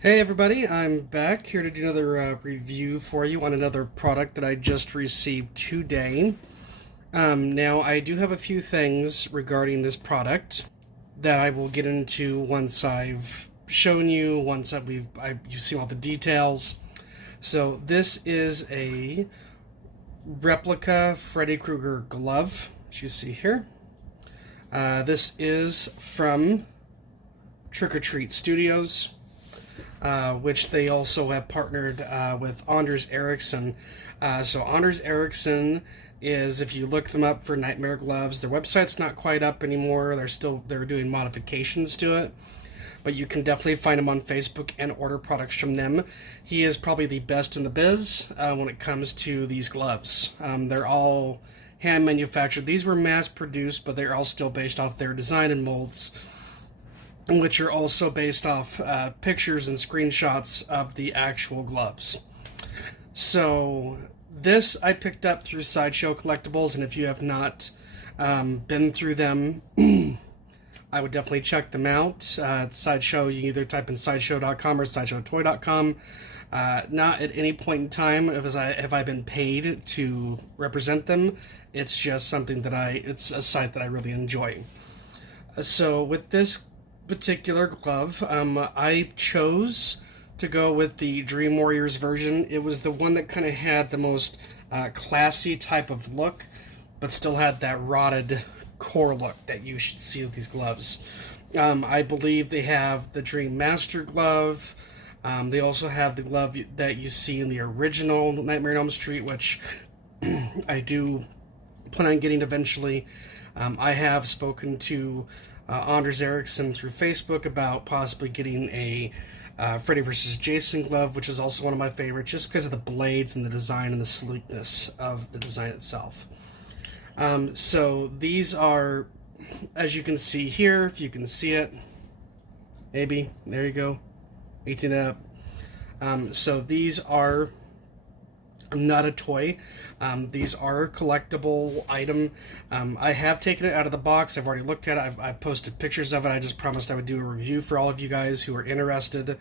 Hey everybody, I'm back here to do another review for you on another product that I just received today. Now, I do have a few things regarding this product that I will get into once I've shown you, once you've seen all the details. So this is a replica Freddy Krueger glove, as you see here. This is from Trick or Treat Studios. Which they also have partnered with Anders Erickson. So Anders Erickson is, if you look them up for Nightmare Gloves, their website's not quite up anymore. They're doing modifications to it, but you can definitely find him on Facebook and order products from them. He is probably the best in the biz when it comes to these gloves. They're all hand manufactured. These were mass produced, but they're all still based off their design and molds, which are also based off pictures and screenshots of the actual gloves. So this I picked up through Sideshow Collectibles, and if you have not been through them, I would definitely check them out. Sideshow, you can either type in sideshow.com or sideshowtoy.com. Not at any point in time have I been paid to represent them. It's just something it's a site that I really enjoy. So with this particular glove, I chose to go with the Dream Warriors version. It was the one that kind of had the most classy type of look, but still had that rotted core look that you should see with these gloves. I believe they have the Dream Master glove. They also have the glove that you see in the original Nightmare on Elm Street, which I do plan on getting eventually. I have spoken to Anders Erickson through Facebook about possibly getting a Freddy vs. Jason glove, which is also one of my favorites, just because of the blades and the design and the sleekness of the design itself. So these are, as you can see here, if you can see it, maybe, there you go, 18 it up. So these are not a toy. These are a collectible item. I have taken it out of the box. I've already looked at it. I've posted pictures of it. I just promised I would do a review for all of you guys who are interested.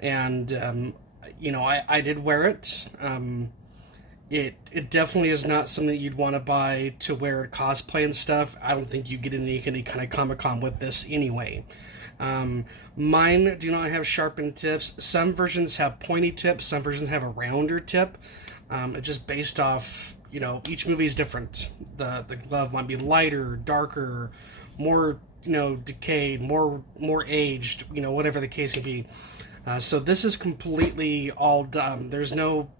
And, I did wear it. It definitely is not something that you'd want to buy to wear at cosplay and stuff. I don't think you get any kind of Comic-Con with this anyway. Mine do not have sharpened tips. Some versions have pointy tips. Some versions have a rounder tip. It's just based off, each movie is different. The glove might be lighter, darker, more, decayed, more aged, whatever the case may be. So this is completely all done. There's no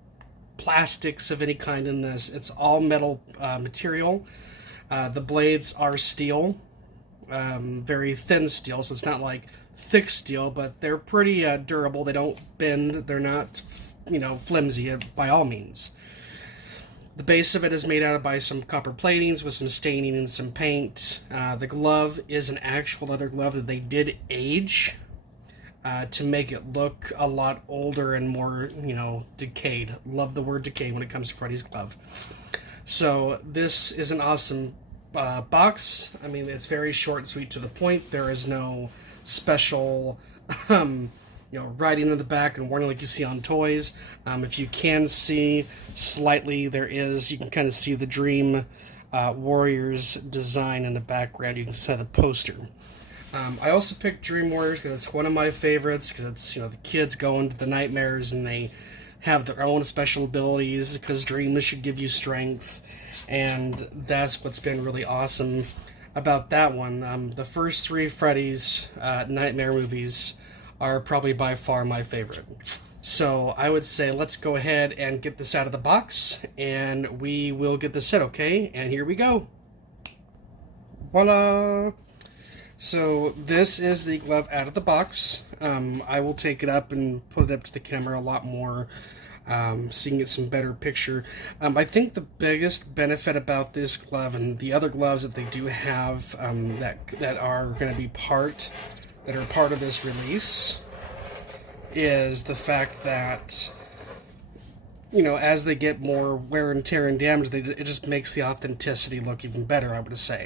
plastics of any kind in this. It's all metal material. The blades are steel, very thin steel, so it's not like thick steel, but they're pretty durable. They don't bend. They're not flimsy by all means. The base of it is made out by some copper platings with some staining and some paint. The glove is an actual leather glove that they did age to make it look a lot older and more, decayed. Love the word decay when it comes to Freddy's glove. So this is an awesome box. I mean, it's very short and sweet to the point. There is no special writing in the back and warning like you see on toys. If you can see slightly, you can kind of see the Dream Warriors design in the background. You can see the poster. I also picked Dream Warriors because it's one of my favorites, because it's, the kids go into the nightmares and they have their own special abilities, because dreams should give you strength, and that's what's been really awesome about that one. The first three Freddy's Nightmare movies are probably by far my favorite. So I would say let's go ahead and get this out of the box, and we will get this set, okay? And here we go. Voila! So this is the glove out of the box. I will take it up and put it up to the camera a lot more, so you can get some better picture. I think the biggest benefit about this glove and the other gloves that they do have that are going to be part of this release is the fact that, as they get more wear and tear and damage, it just makes the authenticity look even better, I would say.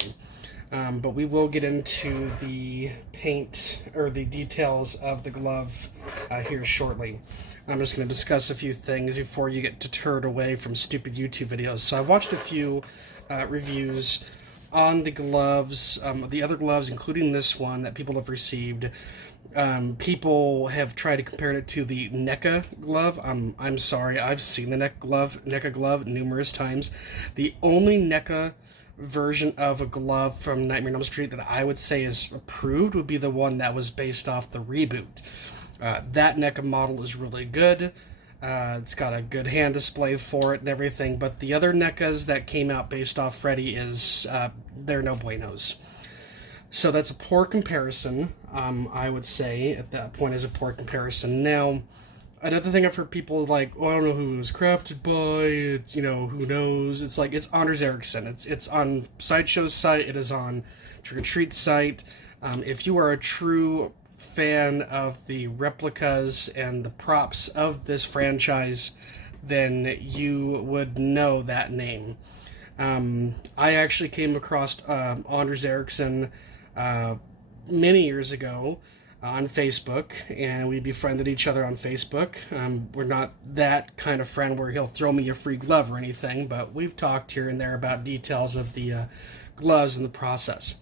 But we will get into the paint or the details of the glove here shortly. I'm just going to discuss a few things before you get deterred away from stupid YouTube videos. So I've watched a few reviews on the gloves, the other gloves, including this one that people have received. People have tried to compare it to the NECA glove. I'm sorry, I've seen the NECA glove numerous times. The only NECA version of a glove from Nightmare on Elm Street that I would say is approved would be the one that was based off the reboot. That NECA model is really good. It's got a good hand display for it and everything, but the other NECAs that came out based off Freddy they're no buenos. So that's a poor comparison, I would say, at that point is a poor comparison. Now, another thing I've heard people like, oh, I don't know who it was crafted by, it's, you know, who knows? It's like, it's Anders Erickson. It's on Sideshow's site, it is on Trick or Treat's site. If you are a true fan of the replicas and the props of this franchise, then you would know that name. I actually came across Anders Erickson many years ago on Facebook, and we befriended each other on Facebook. We're not that kind of friend where he'll throw me a free glove or anything, but we've talked here and there about details of the gloves and the process.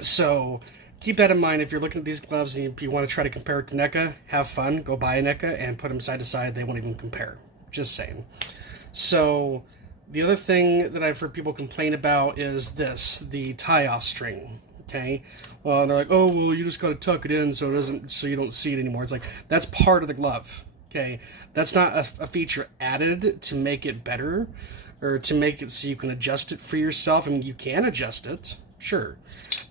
So keep that in mind if you're looking at these gloves and you want to try to compare it to NECA. Have fun, go buy a NECA and put them side to side. They won't even compare. Just saying. So the other thing that I've heard people complain about is the tie-off string. Okay, well, they're like, oh, well, you just got to tuck it in so you don't see it anymore. It's like, that's part of the glove. Okay, that's not a feature added to make it better or to make it so you can adjust it for yourself. I mean, you can adjust it, sure,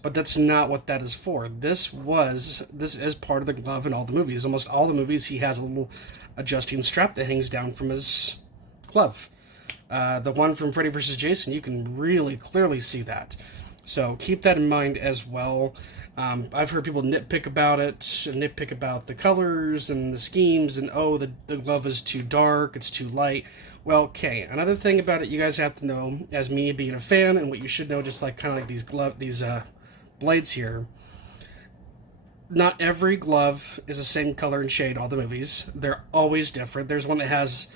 but that's not what that is for. This is part of the glove in all the movies. Almost all the movies, he has a little adjusting strap that hangs down from his glove. The one from Freddy vs. Jason, you can really clearly see that. So keep that in mind as well. I've heard people nitpick about it, nitpick about the colors and the schemes, and oh, the glove is too dark, it's too light. Well, okay, another thing about it you guys have to know, as me being a fan, and what you should know, just like kind of like these blades here, not every glove is the same color and shade, all the movies. They're always different. There's one that has,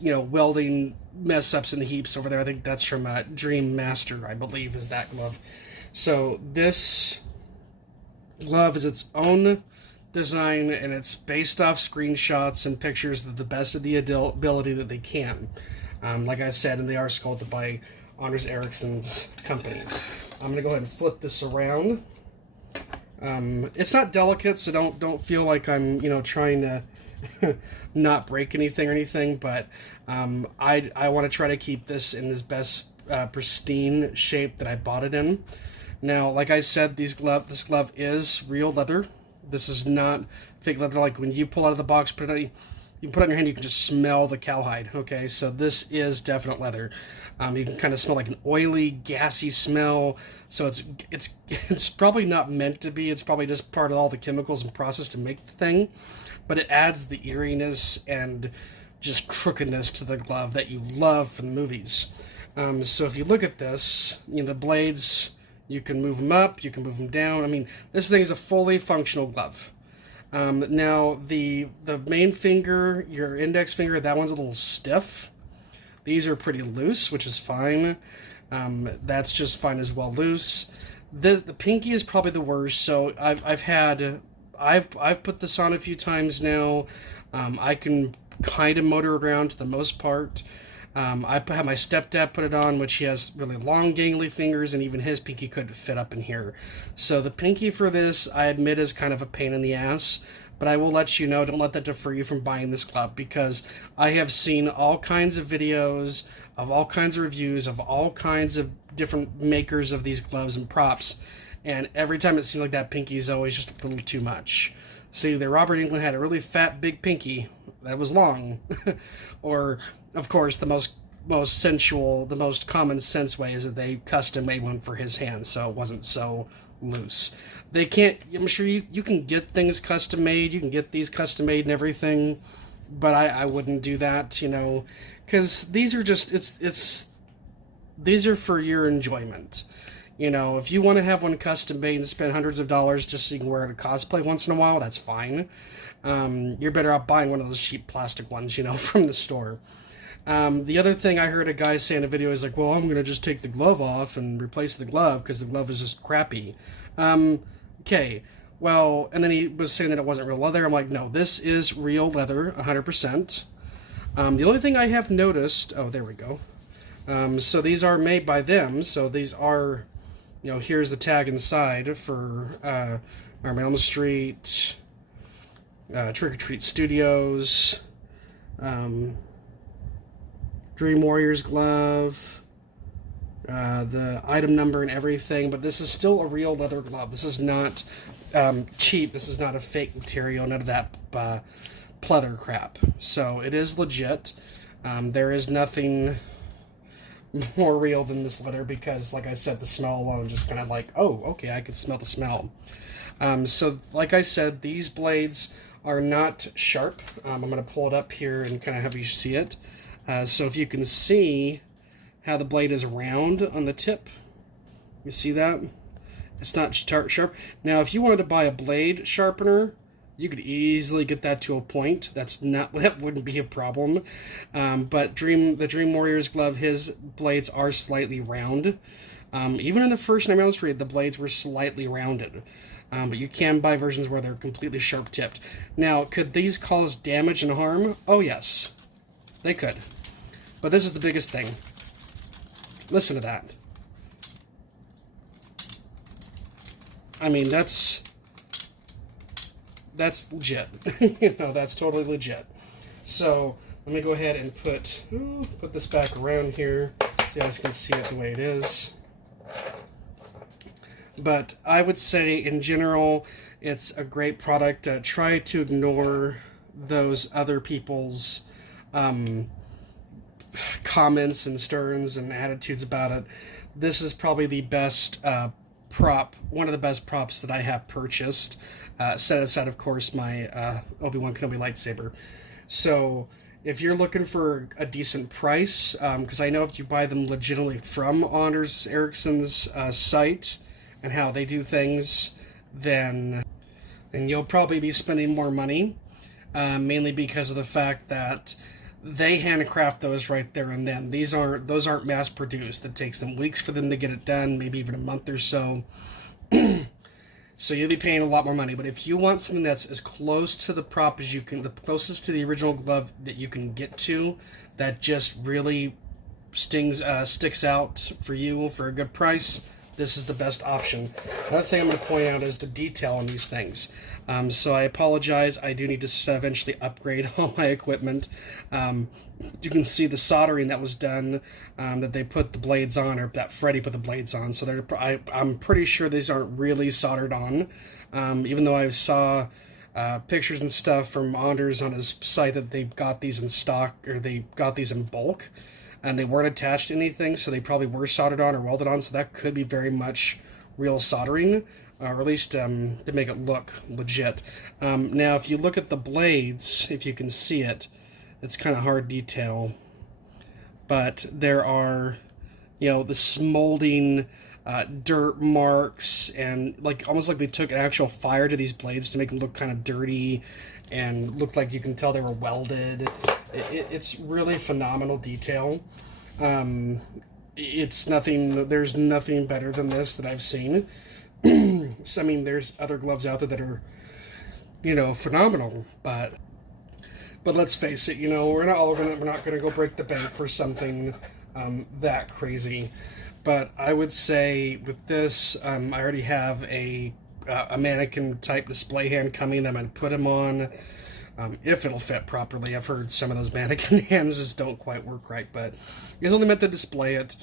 you know, welding mess ups in the heaps over there. I think that's from Dream Master, I believe, is that glove. So this glove is its own design, and it's based off screenshots and pictures to the best of the ability that they can. Like I said, and they are sculpted by Anders Erickson's company. I'm gonna go ahead and flip this around. It's not delicate, so don't feel like I'm, you know, trying to not break anything or anything, but I want to try to keep this in this best pristine shape that I bought it in. Now, like I said, this glove is real leather. This is not fake leather. Like when you pull out of the box, you can put it on your hand, you can just smell the cowhide. Okay, so this is definite leather. You can kind of smell like an oily, gassy smell. So it's probably not meant to be. It's probably just part of all the chemicals and process to make the thing. But it adds the eeriness and just crookedness to the glove that you love from the movies. So if you look at this, you know, the blades, you can move them up, you can move them down. I mean, this thing is a fully functional glove. Now, the main finger, your index finger, that one's a little stiff. These are pretty loose, which is fine. That's just fine as well, loose. The pinky is probably the worst. So I've put this on a few times now. I can kind of motor around to the most part. I had my stepdad put it on, which he has really long, gangly fingers, and even his pinky couldn't fit up in here. So the pinky for this, I admit, is kind of a pain in the ass. But I will let you know, don't let that defer you from buying this glove, because I have seen all kinds of videos, of all kinds of reviews, of all kinds of different makers of these gloves and props. And every time it seems like that pinky is always just a little too much. So either Robert Englund had a really fat, big pinky that was long, or, of course, the most sensual, the most common sense way is that they custom made one for his hand, so it wasn't so loose. They can't, I'm sure you can get things custom made, you can get these custom made and everything, but I wouldn't do that, you know, because these are just, these are for your enjoyment. You know, if you want to have one custom made and spend hundreds of dollars just so you can wear it at cosplay once in a while, that's fine. You're better off buying one of those cheap plastic ones, you know, from the store. The other thing I heard a guy say in a video is like, well, I'm going to just take the glove off and replace the glove because the glove is just crappy. Okay, well, and then he was saying that it wasn't real leather. I'm like, no, this is real leather, 100%. The only thing I have noticed, oh, there we go. So these are made by them, so these are, you know, here's the tag inside for Nightmare on Elm Street, Trick or Treat Studios, Dream Warriors glove, the item number and everything, but this is still a real leather glove. This is not cheap. This is not a fake material, none of that pleather crap. So it is legit. There is nothing more real than this leather because, like I said, the smell alone just kind of like, oh, okay, I can smell the smell. So, like I said, these blades are not sharp. I'm going to pull it up here and kind of have you see it. So if you can see how the blade is round on the tip, you see that? It's not sharp. Now, if you wanted to buy a blade sharpener, you could easily get that to a point. That wouldn't be a problem. But the Dream Warriors glove, his blades are slightly round. Even in the first Nightmare on Elm Street, the blades were slightly rounded. But you can buy versions where they're completely sharp tipped. Now, could these cause damage and harm? Oh yes, they could. But this is the biggest thing. Listen to that. I mean, that's legit. You know, that's totally legit. So let me go ahead and put this back around here so you guys can see it the way it is. But I would say, in general, it's a great product. Try to ignore those other people's comments and sterns and attitudes about it. This is probably the best one of the best props that I have purchased. Set aside, of course, my Obi-Wan Kenobi lightsaber. So if you're looking for a decent price, because I know if you buy them legitimately from Erickson's site and how they do things, then you'll probably be spending more money, mainly because of the fact that they handcraft those right there and then. Those aren't mass produced. It takes them weeks for them to get it done, maybe even a month or so. So you'll be paying a lot more money. But if you want something that's as close to the prop as you can, the closest to the original glove that you can get to, that just really sticks out for you for a good price, this is the best option. Another thing I'm going to point out is the detail on these things. So I apologize. I do need to eventually upgrade all my equipment. You can see the soldering that was done, that they put the blades on, or that Freddy put the blades on. So I'm pretty sure these aren't really soldered on. Even though I saw pictures and stuff from Anders on his site that they got these in stock, or they got these in bulk, and they weren't attached to anything, so they probably were soldered on or welded on, so that could be very much real soldering, or at least to make it look legit. Now, if you look at the blades, if you can see it, it's kind of hard detail, but there are, you know, the smolding dirt marks, and almost like they took an actual fire to these blades to make them look kind of dirty and look like you can tell they were welded. It's really phenomenal detail. There's nothing better than this that I've seen. So, I mean, there's other gloves out there that are, you know, phenomenal, but let's face it, you know, we're not gonna go break the bank for something that crazy. But I would say with this, I already have a mannequin type display hand coming. I'm gonna put him on. If it'll fit properly. I've heard some of those mannequin hands just don't quite work right, but it's only meant to display it.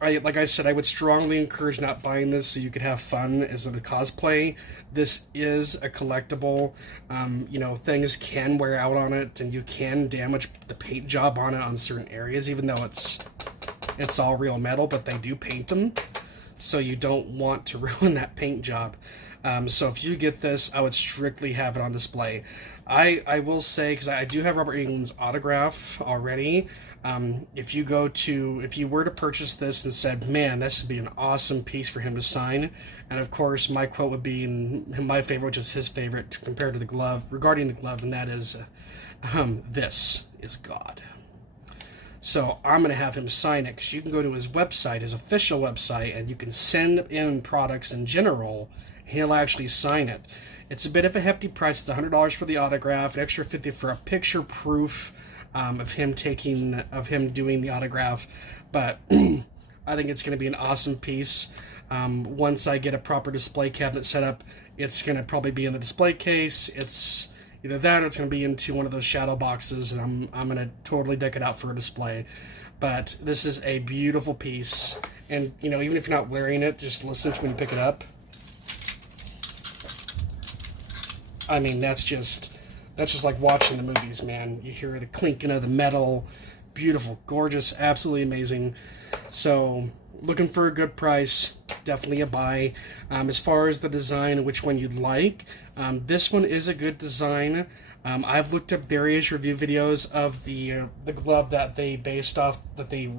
Like I said, I would strongly encourage not buying this so you could have fun as a cosplay. This is a collectible. You know, things can wear out on it, and you can damage the paint job on it on certain areas, even though it's all real metal, but they do paint them, so you don't want to ruin that paint job. So if you get this, I would strictly have it on display. I will say, because I do have Robert Englund's autograph already, If you were to purchase this and said, man, this would be an awesome piece for him to sign, and of course my quote would be my favorite, which is his favorite compared to the glove, regarding the glove, and that is, this is God. So I'm going to have him sign it, because you can go to his website, his official website, and you can send in products in general, and he'll actually sign it. It's a bit of a hefty price. It's $100 for the autograph, an extra $50 for a picture proof of him doing the autograph. But I think it's going to be an awesome piece. Once I get a proper display cabinet set up, it's going to probably be in the display case. It's either that or it's going to be into one of those shadow boxes, and I'm going to totally deck it out for a display. But this is a beautiful piece, and even if you're not wearing it, just listen to when you pick it up. I mean, that's just like watching the movies, man. You hear the clinking of the metal. Beautiful, gorgeous, absolutely amazing. So, looking for a good price, definitely a buy. As far as the design, which one you'd like, this one is a good design. I've looked up various review videos of the glove that they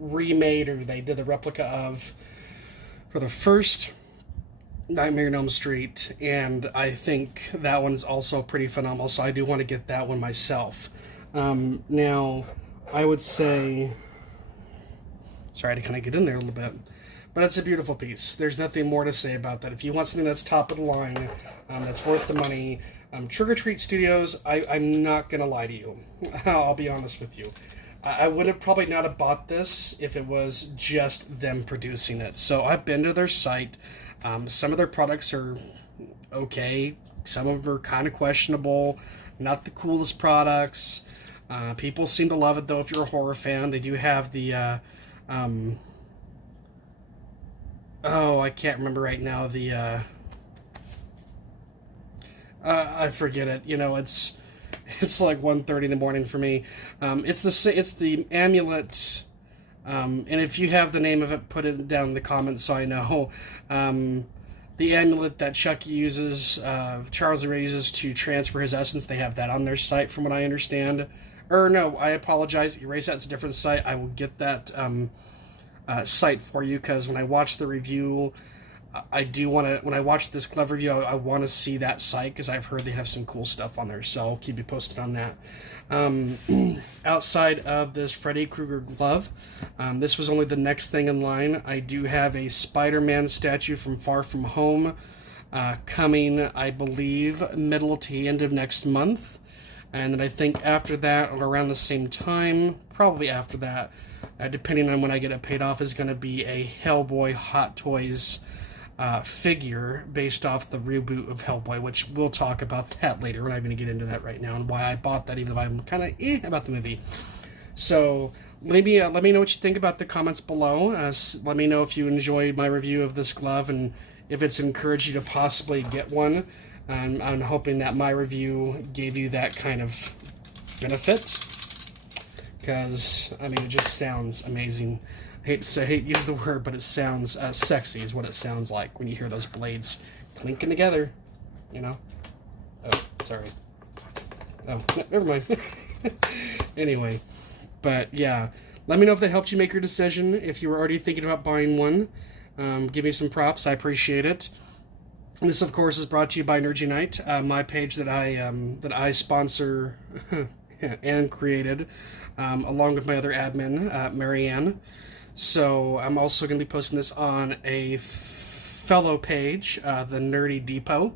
remade, or they did the replica of for the first Nightmare on Elm Street, and I think that one's also pretty phenomenal, so I do want to get that one myself. Now, I would say, sorry to kind of get in there a little bit, but it's a beautiful piece. There's nothing more to say about that. If you want something that's top of the line, that's worth the money, Trick or Treat Studios, I'm not going to lie to you. I'll be honest with you. I would have probably not have bought this if it was just them producing it. So I've been to their site. Some of their products are okay. Some of them are kind of questionable. Not the coolest products. People seem to love it, though, if you're a horror fan. They do have the... I can't remember right now. The... I forget it. It's like 1:30 in the morning for me. It's the amulet... and if you have the name of it, put it down in the comments so I know. The amulet that Chucky uses, Charles Ray uses to transfer his essence, they have that on their site from what I understand. Or no, I apologize, Erase That's a different site. I will get that site for you, because when I watch the review, when I watch this glove review, I want to see that site, because I've heard they have some cool stuff on there, so I'll keep you posted on that. Outside of this Freddy Krueger glove, this was only the next thing in line. I do have a Spider-Man statue from Far From Home coming, I believe, middle to end of next month. And then I think after that, or around the same time, probably after that, depending on when I get it paid off, is going to be a Hellboy Hot Toys figure based off the reboot of Hellboy, which we'll talk about that later. We're not going to get into that right now and why I bought that, even though I'm kind of about the movie. So maybe let me know what you think about the comments below. Let me know if you enjoyed my review of this glove and if it's encouraged you to possibly get one. I'm hoping that my review gave you that kind of benefit, because I mean, it just sounds amazing. I hate to use the word, but it sounds sexy is what it sounds like when you hear those blades clinking together, Oh, sorry. Oh, never mind. Anyway, but yeah, let me know if that helped you make your decision. If you were already thinking about buying one, give me some props. I appreciate it. This, of course, is brought to you by Nerdy Night, my page that I sponsor and created, along with my other admin, Marianne. So I'm also going to be posting this on a fellow page, the Nerdy Depot.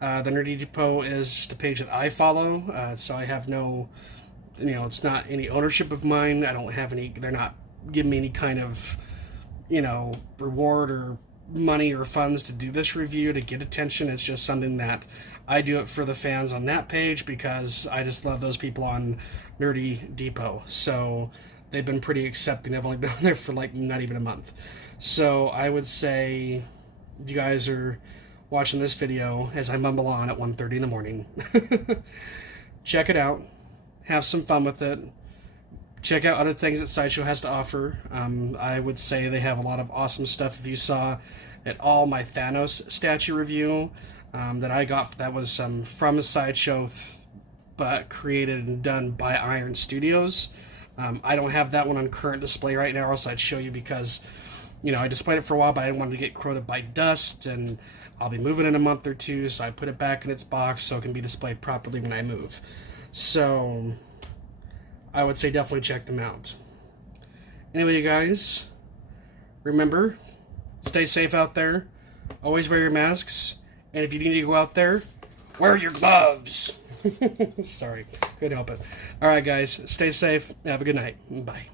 The Nerdy Depot is just a page that I follow, so I have no, it's not any ownership of mine. I don't have any, they're not giving me any kind of, reward or money or funds to do this review, to get attention. It's just something that I do it for the fans on that page, because I just love those people on Nerdy Depot. So they've been pretty accepting. I've only been on there for like not even a month. So I would say, if you guys are watching this video as I mumble on at 1:30 in the morning, check it out, have some fun with it, check out other things that Sideshow has to offer. I would say they have a lot of awesome stuff. If you saw at all my Thanos statue review that I got, that was from Sideshow, but created and done by Iron Studios. I don't have that one on current display right now, or else I'd show you, because, you know, I displayed it for a while, but I didn't want it to get corroded by dust, and I'll be moving in a month or two, so I put it back in its box so it can be displayed properly when I move. So I would say definitely check them out. Anyway, you guys, remember, stay safe out there. Always wear your masks. And if you need to go out there, wear your gloves. Sorry, couldn't help it. All right, guys, stay safe. Have a good night. Bye.